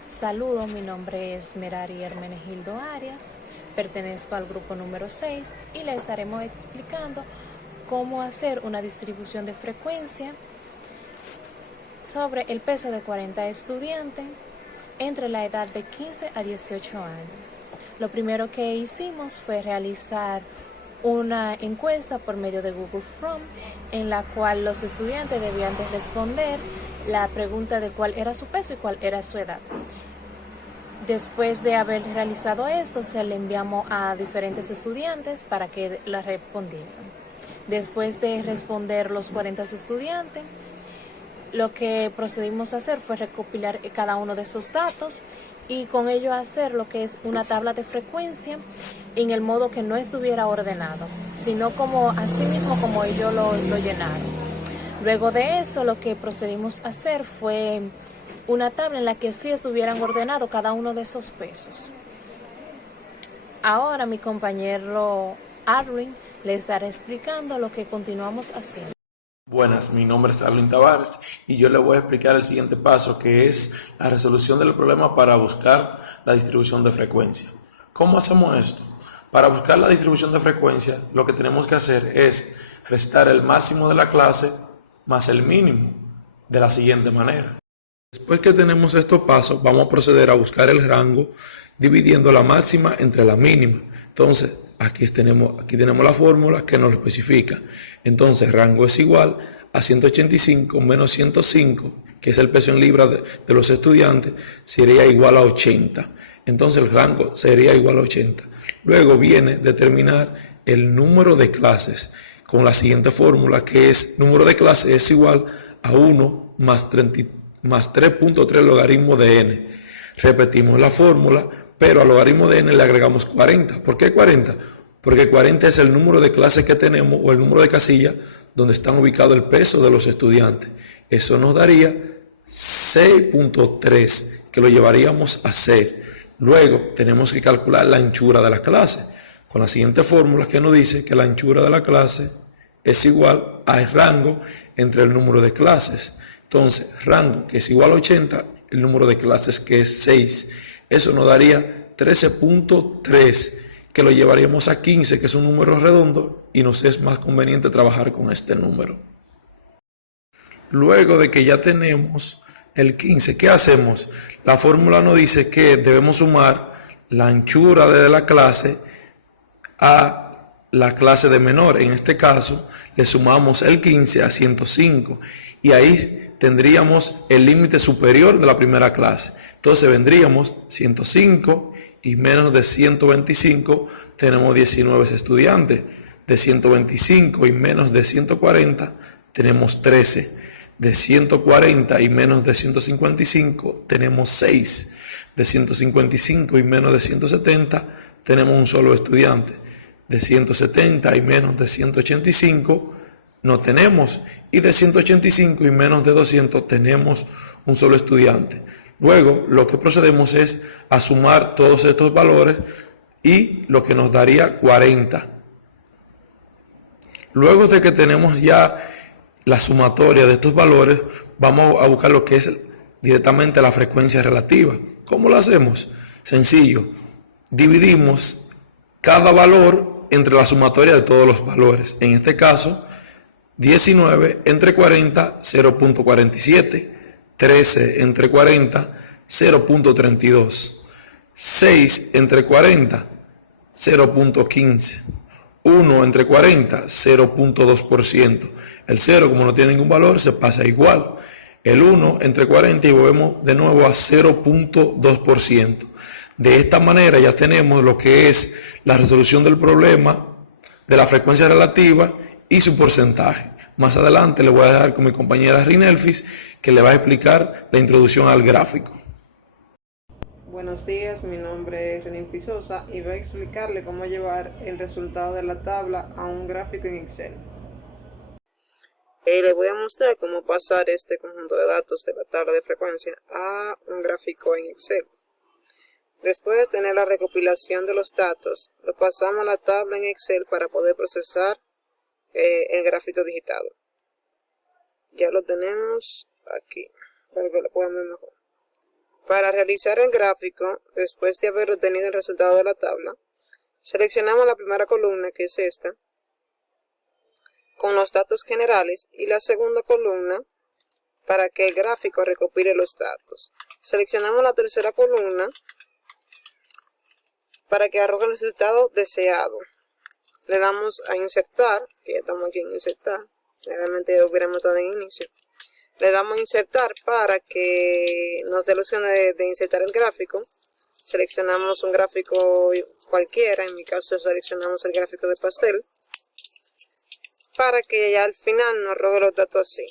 Saludos, mi nombre es Merari Hermenegildo Arias, pertenezco al grupo número 6 y le estaremos explicando cómo hacer una distribución de frecuencia sobre el peso de 40 estudiantes entre la edad de 15 a 18 años. Lo primero que hicimos fue realizar una encuesta por medio de Google Form en la cual los estudiantes debían de responder la pregunta de cuál era su peso y cuál era su edad. Después de haber realizado esto, se le enviamos a diferentes estudiantes para que la respondieran. Después de responder los 40 estudiantes, lo que procedimos a hacer fue recopilar cada uno de esos datos y con ello hacer lo que es una tabla de frecuencia en el modo que no estuviera ordenado, sino como así mismo como ellos lo llenaron. Luego de eso, lo que procedimos a hacer fue una tabla en la que sí estuvieran ordenados cada uno de esos pesos. Ahora mi compañero Arwin les estará explicando lo que continuamos haciendo. Buenas, mi nombre es Arlin Tavares y yo le voy a explicar el siguiente paso, que es la resolución del problema para buscar la distribución de frecuencia. ¿Cómo hacemos esto? Para buscar la distribución de frecuencia, lo que tenemos que hacer es restar el máximo de la clase más el mínimo de la siguiente manera. Después que tenemos estos pasos, vamos a proceder a buscar el rango dividiendo la máxima entre la mínima. Entonces, aquí tenemos la fórmula que nos lo especifica. Entonces, rango es igual a 185 menos 105, que es el peso en libras de los estudiantes, sería igual a 80. Entonces, el rango sería igual a 80. Luego viene determinar el número de clases con la siguiente fórmula, que es número de clases es igual a 1 más 3.3 logaritmo de n. Repetimos la fórmula, pero al logaritmo de n le agregamos 40. ¿Por qué 40? Porque 40 es el número de clases que tenemos o el número de casillas donde están ubicados el peso de los estudiantes. Eso nos daría 6.3, que lo llevaríamos a 6. Luego tenemos que calcular la anchura de la clase con la siguiente fórmula que nos dice que la anchura de la clase es igual al rango entre el número de clases. Entonces, rango que es igual a 80, el número de clases que es 6. Eso nos daría 13.3, que lo llevaríamos a 15, que es un número redondo, y nos es más conveniente trabajar con este número. Luego de que ya tenemos el 15, ¿qué hacemos? La fórmula nos dice que debemos sumar la anchura de la clase a la clase de menor. En este caso, le sumamos el 15 a 105 y ahí tendríamos el límite superior de la primera clase. Entonces vendríamos 105 y menos de 125 tenemos 19 estudiantes. De 125 y menos de 140 tenemos 13. De 140 y menos de 155 tenemos 6. De 155 y menos de 170 tenemos un solo estudiante. De 170 y menos de 185 no tenemos, y de 185 y menos de 200 tenemos un solo estudiante. Luego lo que procedemos es a sumar todos estos valores y lo que nos daría 40. Luego de que tenemos ya la sumatoria de estos valores, vamos a buscar lo que es directamente la frecuencia relativa. ¿Cómo lo hacemos? Sencillo, dividimos cada valor entre la sumatoria de todos los valores. En este caso, 19 entre 40, 0.47. 13 entre 40, 0.32. 6 entre 40, 0.15. 1 entre 40, 0.2%. El 0, como no tiene ningún valor, se pasa igual. El 1 entre 40 y volvemos de nuevo a 0.2%. De esta manera ya tenemos lo que es la resolución del problema de la frecuencia relativa y su porcentaje. Más adelante le voy a dejar con mi compañera Rinelfis, que le va a explicar la introducción al gráfico. Buenos días, mi nombre es Rinelfis Sosa y voy a explicarle cómo llevar el resultado de la tabla a un gráfico en Excel. Les voy a mostrar cómo pasar este conjunto de datos de la tabla de frecuencia a un gráfico en Excel. Después de tener la recopilación de los datos, lo pasamos a la tabla en Excel para poder procesar el gráfico digitado. Ya lo tenemos aquí, para que lo puedan ver mejor. Para realizar el gráfico, después de haber obtenido el resultado de la tabla, seleccionamos la primera columna, que es esta, con los datos generales, y la segunda columna para que el gráfico recopile los datos. Seleccionamos la tercera columna para que arroje el resultado deseado. Le damos a insertar, que ya estamos aquí en insertar, realmente hubiéramos estado en inicio. Le damos a insertar para que nos dé la opción de insertar el gráfico. Seleccionamos un gráfico cualquiera, en mi caso seleccionamos el gráfico de pastel, para que ya al final nos arroje los datos así.